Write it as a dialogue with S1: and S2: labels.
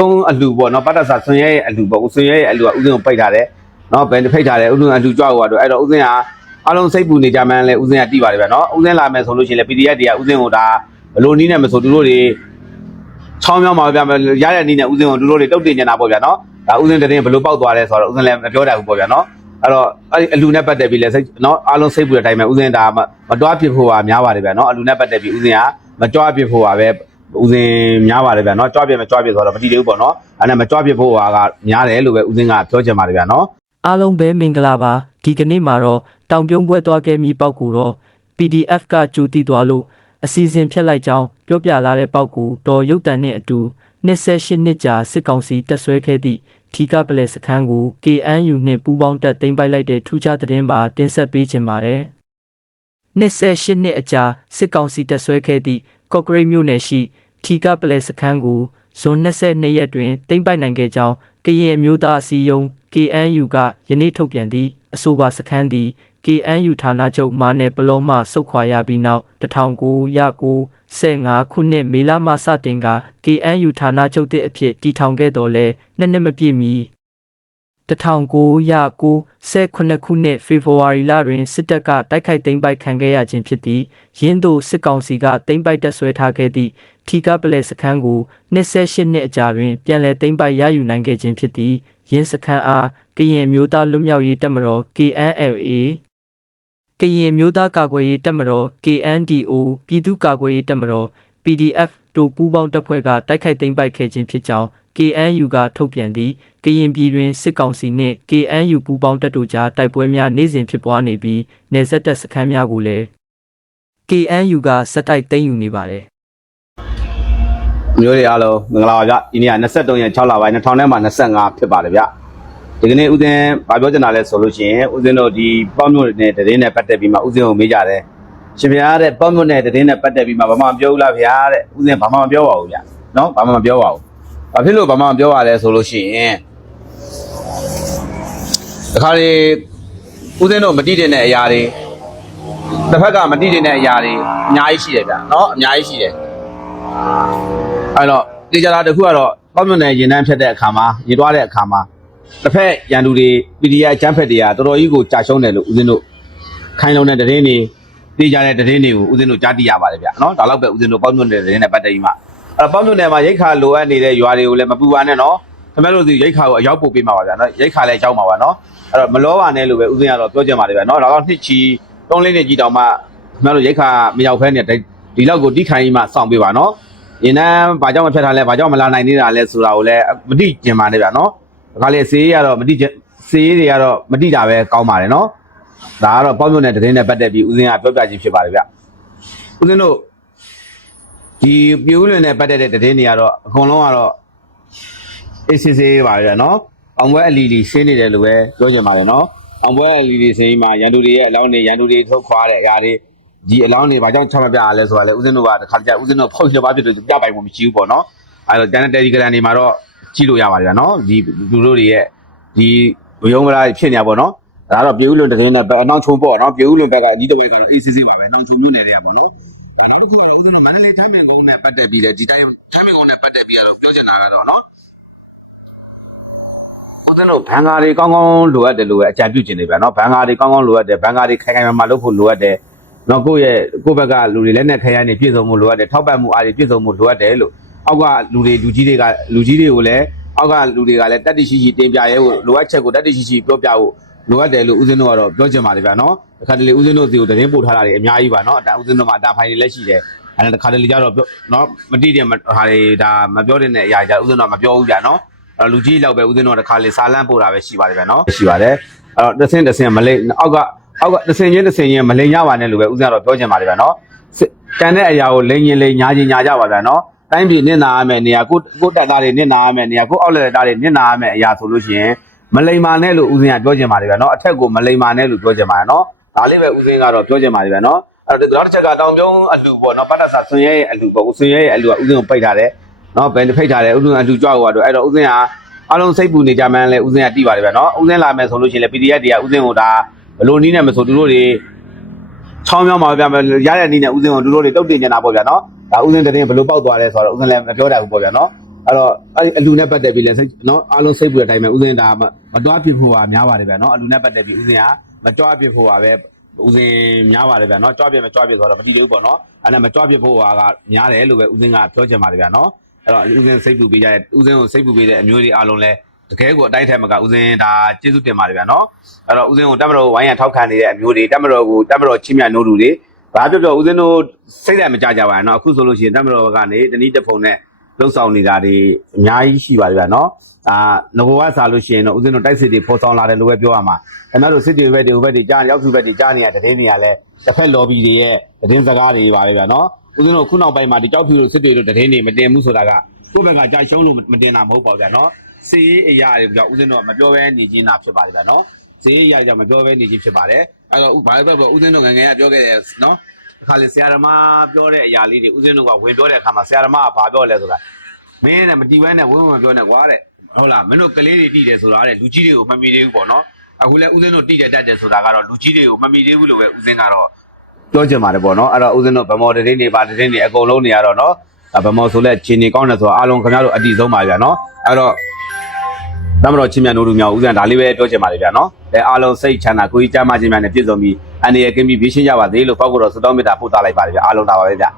S1: သုံးအလူပေါ့နော်ပတ်သက်စာဆွန်ရဲရဲ့အလူပေါ့ဦးဆွန်ရဲရဲ့အလူကဦးစင်းကိုပိတ်ထားတယ်နော်ဘယ်ဖိတ်ထားတယ်ဦးစင်းအလူကြွားဟိုကတော့အဲ့တော့ဦးစင်းကအလုံးစိတ်ပူနေကြမှန်းလဲဦးစင်းကတိပါတယ်ဗျနော်ဦးစင်းလာမယ်ဆိုလို့ရှိရင်လဲ PDF တွေကဦးစင်းကိုဒါဘလို့နီးနေမဆိုသူတို့တွေချောင်းမြောင်းပါဗျရတဲ့နီးနဲ့ဦးစင်းကိုသူတို့တွေတုတ်တင်နေတာပေါ့ဗျနော်ဒါဦးစင်းတရင်ဘလို့ပောက်သွားလဲဆိုတော့ဦးစင်းလည်းမပြောတတ်ဘူးပေါ့ဗျနော်အဲ့တော့အဲ့ဒီအလူနဲ့ပတ်သက်ပြီးလဲစိတ်နော်အားလုံးစိတ်ပူတဲ့အတိုင်းပဲဦးစင်းဒါမတွားပြစ်ဖို့ကများပါတယ်ဗျနော်အလူနဲ့ပတ်သက်ပြီးဦးစင်းကမတွားပြစ်ဖို့ကပဲ ဦးစင်းများပါတယ်ဗျာနော်ကြွပြမယ်ကြွပြဆိုတော့မတည်သေးဘူးပေါ့နော်အဲ့ဒါမကြွပြဖို့ဟာကများတယ်လို့ပဲဦးစင်းကပြောချင်ပါတယ်ဗျာနော်
S2: အားလုံးပဲမင်္ဂလာပါဒီကနေ့မှာတော့တောင်ပြုံးပွဲသွားခဲ့မိပေါက်ကူတော့ PDF ကကြူတည်သွားလို့အစီအစဉ်ဖြတ်လိုက်ကြောင်းပြောပြလာတဲ့ပေါက်ကူတော်ရုတ်တံနဲ့အတူ28နှစ်ကြာစစ်ကောင်စီတက်ဆွဲခဲ့သည့်ထီကပလဲစခန်းကို KNU နှင့်ပူးပေါင်းတပ်သိမ်းပိုက်လိုက်တဲ့ထူးခြားသတင်းပါတင်ဆက်ပေးခြင်းပါတယ်28နှစ်အကြာစစ်ကောင်စီတက်ဆွဲခဲ့သည့်ကော့ကရိတ်မြို့နယ်ရှိ ထီကပလက်စခန်းကိုဇွန်22ရက်တွင်သိမ်းပိုက်နိုင်ခဲ့ကြောင်းကရင်အမျိုးသားအစည်းအရုံး KNU ကယနေ့ထုတ်ပြန်သည့်အဆိုပါစခန်းသည် KNU ဌာနချုပ်မာနယ်ပလောမှစုတ်ခွာရပြီးနောက်1995ခုနှစ်မေလမှစတင်က KNU ဌာနချုပ်သည့်အဖြစ်တည်ထောင်ခဲ့တော်လဲနှစ်နှစ်မပြည့်မီ 1998ခုနှစ်ဖေဖော်ဝါရီလတွင်စစ်တပ်ကတိုက်ခိုက်သိမ်းပိုက်ခံခဲ့ရခြင်းဖြစ်သည်ရင်းတို့စစ်ကောင်စီကသိမ်းပိုက်တပ်ဆွဲထားခဲ့သည့်ထီကပလက်စခန်းကို28နှစ်အကြာတွင်ပြန်လည်သိမ်းပိုက်ရယူနိုင်ခဲ့ခြင်းဖြစ်သည်ရင်းစခန်းအားကရင်မျိုးသားလွတ်မြောက်ရေးတပ်မတော် KNLA ကရင်မျိုးသားကာကွယ်ရေးတပ်မတော် KNDO ပြည်သူ့ကာကွယ်ရေးတပ်မတော် PDF တို့ပူးပေါင်းတပ်ဖွဲ့ကတိုက်ခိုက်သိမ်းပိုက်ခဲ့ခြင်းဖြစ်ကြောင်း KNU ကထုတ်ပြန်သည့်ကရင်ပြည်တွင်စစ်ကောင်စီနှင့် KNU ပူးပေါင်းတပ်တို့ကြားတိုက်ပွဲများနေ့စဉ်ဖြစ်ပွားနေပြီးနေဆက်တပ်စခန်းများကိုလည်း KNU ကစက်တိုက်သိမ်းယူနေပါတယ်
S1: မျိုးတွေအားလုံးမင်္ဂလာပါဗျဒီနေ့က23ရက်6လပိုင်း2000နဲ့မှ25ဖြစ်ပါတယ်ဗျဒီကနေ့ဦးစင်ဗာပြောချင်တာလဲဆိုလို့ရှိရင်ဦးစင်တို့ဒီပေါ့မျိုးနဲ့တည်င်းနဲ့ပတ်သက်ပြီးမှဦးစင်ကိုမေးကြတယ်ရှင်ဗျာတဲ့ပေါ့မျိုးနဲ့တည်င်းနဲ့ပတ်သက်ပြီးမှဘာမှမပြောဘူးလားဗျာတဲ့ဦးစင်ဘာမှမပြောပါဘူးဗျနော်ဘာမှမပြောပါဘူး ဘာဖြစ်လို့ဘာမှမပြောရလဲဆိုလို့ရှိရင်တခါလေဦးစင်တို့မတိတဲ့အရာတွေတစ်ဖက်ကမတိတဲ့အရာတွေအများကြီးရှိတယ်ဗျနော်အများကြီးရှိတယ်အဲ့တော့တေချာတာတစ်ခုကတော့ပေါ့မြွန်နယ်ရင်တန်းဖြတ်တဲ့အခါမှာရေတွားတဲ့အခါမှာတစ်ဖက်ရန်သူတွေ PDF ချမ်းဖက်တွေကတော်တော်ကြီးကိုကြာရှုံးတယ်လို့ဦးဇင်းတို့ခိုင်းလုံးတဲ့တည်င်းတွေတေချာတဲ့တည်င်းတွေကိုဦးဇင်းတို့ကြားသိရပါတယ်ဗျနော်ဒါတော့ပဲဦးဇင်းတို့ပေါ့မြွန်နယ်တည်င်းနဲ့ပတ်သက်ပြီးမှအဲ့တော့ ပေါ့မြွန်နယ်မှာရိတ်ခါလိုအပ်နေတဲ့ရွာတွေကိုလည်းမပူပါနဲ့နော်ခင်ဗျားတို့ဒီရိတ်ခါကိုအရောက်ပို့ပေးမှာပါဗျာနော်ရိတ်ခါလည်းရောက်မှာပါနော်အဲ့တော့မလောပါနဲ့လို့ပဲဦးဇင်းကတော့ပြောချင်ပါတယ်ဗျနော်ဒါတော့နှစ်ချီတုံးလေးနှစ်ကြီးတောင်မှခင်ဗျားတို့ရိတ်ခါမရောက်ဖဲနဲ့ဒီလောက်ကိုတိခိုင်းကြီးမှစောင့်ပေးပါနော်ရင်တန်းဘာကြောင့်မဖြတ်ထားလဲဘာကြောင့်မလာနိုင်နေတာလဲဆိုတာကိုလည်းမတိကျင်ပါနဲ့ဗျာနော်ဒါကလေးစေးရတော့မတိကျင်စေးတွေကတော့မတိတာပဲကောင်းပါတယ်နော်ဒါကတော့ပေါ့မြုံတဲ့တည်င်းနဲ့ပတ်သက်ပြီးဦးစင်းကပြောပြခြင်းဖြစ်ပါတယ်ဗျဦးစင်းတို့ ဒီပြိုးလွင်နဲ့ပတ်သက်တဲ့တည်င်းတွေကတော့အကုန်လုံးကတော့အေးစစ်စစ်ပါပဲဗျာနော်အောင်ပွဲအလီလီရှင်းနေတယ်လို့ပဲပြောချင်ပါတယ်နော်အောင်ပွဲအလီလီရှင်းမှာရန်သူတွေရဲ့အလောင်းတွေရန်သူတွေထုတ်ခွာတဲ့အရာတွေဒီအလောင်းတွေဘာကြောင့်ချမပြရလဲဆိုတာလေဦးဇင်းတို့ကတစ်ခါတည်းဦးဇင်းတို့ဖောက်ရပါဖြစ်လို့ပြပိုင်မှုမရှိဘူးပေါ့နော်အဲတော့ကျန်တဲ့တယ်လီဂရမ်တွေမှာတော့ကြည့်လို့ရပါတယ်ဗျာနော်ဒီလူတို့တွေရဲ့ဒီဘယုံမလားဖြစ်နေတာပေါ့နော်ဒါကတော့ပြေဦးလွန်တကင်းနဲ့အနောက်ချုံပေါ့နော်ပြေဦးလွန်ဘက်ကအကြီးတဝဲကတော့ ACC ပါပဲနောက်ချုံမျိုးနယ်တွေကပေါ့နော် ဒါနောက်တစ်ခုကတော့ဦးဇင်းတို့မန္တလေးထိုင်းပင်ကုန်းနဲ့ပတ်သက်ပြီးလေဒီတိုင်းထိုင်းပင်ကုန်းနဲ့ပတ်သက်ပြီးတော့ပြောချင်တာကတော့နော်ဦးဇင်းတို့ဘန်ကာတွေကောင်းကောင်းလိုအပ်တယ်လို့ပဲအကြံပြုချင်နေဗျာနော်ဘန်ကာတွေကောင်းကောင်းလိုအပ်တယ်ဘန်ကာတွေခိုင်ခိုင်မာမာလုပ်ဖို့လိုအပ်တယ်နော်ကိုယ့်ရဲ့ကိုယ့်ဘက်ကလူတွေလက်နဲ့ခဲရနေပြည့်စုံမှုလိုအပ်တယ်ထောက်ပံ့မှုအားတွေပြည့်စုံမှုလိုအပ်တယ်လို့အောက်ကလူတွေလူကြီးတွေကလူကြီးတွေကိုလည်းအောက်ကလူတွေကလည်းတတ်တိရှိရှိတင်ပြရဲဖို့လိုအပ်ချက်ကိုတတ်တိရှိရှိပြောပြဖို့ လိုအပ်တယ်လို့ဦးဇင်းတို့ကတော့ပြောချင်ပါတယ်ဗျာနော်တခါတလေဦးဇင်းတို့စီကိုတရင်ပို့ထားတာတွေအများကြီးပါနော်အတာဦးဇင်းတို့မှာအတာဖိုင်တွေလည်းရှိတယ်အဲ့ဒါတခါတလေကျတော့ပြောနော်မတိတဲ့ဟာတွေဒါမပြောတဲ့အရာကြဦးဇင်းတို့ကမပြောဘူးဗျာနော်အဲ့တော့လူကြီးလောက်ပဲဦးဇင်းတို့ကတခါလေစာလန့်ပို့တာပဲရှိပါတယ်ဗျာနော်ရှိပါတယ်အဲ့တော့တစ်ဆင့်တစ်ဆင့်မလိမ့်အောက်ကအောက်ကတစ်စင်ချင်းတစ်စင်ချင်းမလိန်ရပါနဲ့လို့ပဲဦးဇင်းကတော့ပြောချင်ပါတယ်ဗျာနော်စစ်တန်တဲ့အရာကိုလိန်ရင်လိန်ညာချင်းညာကြပါဗျာနော်တိုင်းပြည်နစ်နာရမယ်နေရာကိုကိုတက်သားတွေနစ်နာရမယ်နေရာကိုအောက်လက်သားတွေနစ်နာရမယ်အရာဆိုလို့ရှိရင် မလိန်ပါနဲ့လို့ဦးဇင်းကပြောချင်ပါတယ်ဗျာနော်အထက်ကိုမလိန်ပါနဲ့လို့ပြောချင်ပါတယ်နော်ဒါလေးပဲဦးဇင်းကတော့ပြောချင်ပါတယ်ဗျာနော်အဲ့တော့နောက်တစ်ချက်ကတောင်ပြုံးအလူပေါ့နော်ပတ်သက်စာဆွန်ရဲရဲ့အလူပေါ့ဦးဆွန်ရဲရဲ့အလူကဦးဇင်းကိုပိတ်ထားတယ်နော်ဘယ်ဖိတ်ထားတယ်ဦးဇင်းအလူကြွားဟိုကတော့အဲ့တော့ဦးဇင်းကအလုံးစိတ်ပူနေကြမှန်းလဲဦးဇင်းကတိပါတယ်ဗျာနော်ဦးဇင်းလာမယ်ဆိုလို့ရှိရင်လေ PDF တွေကဦးဇင်းကိုဒါဘလို့နီးနေမဆိုသူတို့တွေချောင်းမြောင်းပါဗျာရတဲ့နီးနဲ့ဦးစင်းကိုတို့တို့တွေတုတ်တင်နေတာပေါ့ဗျာနော်ဒါဦးစင်းတရင်ဘယ်လိုပေါက်သွားလဲဆိုတော့ဦးစင်းလည်းမပြောတတ်ဘူးပေါ့ဗျာနော် အဲအဲ့တော့အဲ့ဒီအလူနဲ့ပတ်သက်ပြီးလဲစိတ်နော်အားလုံးစိတ်ပူတဲ့အတိုင်းပဲဥစဉ်ဒါမမတွားပြစ်ဖို့ပါများပါတယ်ဗျာနော်အလူနဲ့ပတ်သက်ပြီးဥစဉ်ကမတွားပြစ်ဖို့ပါပဲဥစဉ်များပါတယ်ဗျာနော်တွားပြစ်မတွားပြစ်ဆိုတော့မသိသေးဘူးပေါ့နော်အဲ့ဒါမတွားပြစ်ဖို့ပါကများတယ်လို့ပဲဥစဉ်ကပြောချင်ပါတယ်ဗျာနော်အဲ့တော့ဥစဉ်စိတ်ပူပေးကြတဲ့ဥစဉ်ကိုစိတ်ပူပေးတဲ့အမျိုးတွေအားလုံးလဲတကယ်ကိုအတိုင်းထက်မကဥစဉ်ဒါကျေးဇူးတင်ပါတယ်ဗျာနော်အဲ့တော့ဥစဉ်ကိုတက်မတော်ဝိုင်းရထောက်ခံနေတဲ့အမျိုးတွေတက်မတော်ကိုတက်မတော်ချင်းမြတ်နိုးလူတွေဘာပြောပြောဥစဉ်တို့စိတ်ဓာတ်မကြကြပါနဲ့နော်အခုဆိုလို့ရှိရင်တက်မတော်ကနေတနည်းတစ်ဖုံနဲ့ လှုပ်ဆောင်နေတာတွေအများကြီးရှိပါတယ်ဗျာနော်ဒါငဘဝစားလို့ရှိရင်တော့ဦးဇင်းတို့တိုက်စစ်တွေဖော်ဆောင်လာတယ်လို့ပဲပြောရမှာခင်ဗျားတို့စစ်တွေဘက်တွေဟိုဘက်တွေကြားရောက်သူဘက်တွေကြားနေရတဲ့တင်းနေရလဲတစ်ဖက် lobby တွေရဲ့တင်းစကားတွေပါပဲဗျာနော်ဦးဇင်းတို့ခုနောက်ပိုင်းမှာဒီကြောက်ဖြူတို့စစ်တွေတို့တင်းနေမတင်ဘူးဆိုတာကကိုယ့်ဘက်ကကြာရှုံးလို့မတင်တာမဟုတ်ပါဘူးဗျာနော်စီရေးအရာတွေကြောင့်ဦးဇင်းတို့ကမပြောဘဲနေခြင်းတာဖြစ်ပါတယ်ဗျာနော်စီရေးအရာကြောင့်မပြောဘဲနေခြင်းဖြစ်ပါတယ်အဲ့တော့ဘာပဲပြောဦးဇင်းတို့ငငယ်ကပြောခဲ့တယ်နော် ခါလေဆရာဓမ္မပြောတဲ့အရာလေးတွေဦးဇင်းတို့ကဝင်ပြောတဲ့အခါမှာဆရာဓမ္မကဘာပြောလဲဆိုတာမင်းနဲ့မတီးဝဲနဲ့ဝင်းဝင်းပြောနေကွာတဲ့ဟုတ်လားမင်းတို့ကလေးတွေတီးတယ်ဆိုတာတဲ့လူကြီးတွေကိုမမီသေးဘူးပေါ့နော်အခုလဲဦးစင်းတို့တီးတယ်တတ်တယ်ဆိုတာကတော့လူကြီးတွေကိုမမီသေးဘူးလို့ပဲဦးစင်းကတော့ပြောချင်ပါတယ်ပေါ့နော်အဲ့တော့ဦးစင်းတို့ဗမော်တတင်းတွေပါတတင်းတွေအကုန်လုံးနေရတော့နော်ဗမော်ဆိုလဲချင်းနေကောင်းတယ်ဆိုတော့အားလုံးခင်ဗျားတို့အတီဆုံးပါဗျာနော်အဲ့တော့ တမတော်ချင်းမြတ်နိုးလူများဦးစင်းဒါလေးပဲပြောချင်ပါတယ်ဗျာနော်အဲအားလုံးစိတ်ချမ်းသာကိုကြီးကြမ်းမှချင်းများနဲ့ပြည့်စုံပြီးအနေရကင်းပြီးပြည့်ရှင်းကြပါသေးလို့ပောက်ကတော့စတောင်းမေတ္တာပို့သလိုက်ပါတယ်ဗျာအားလုံးဒါပါပဲဗျာ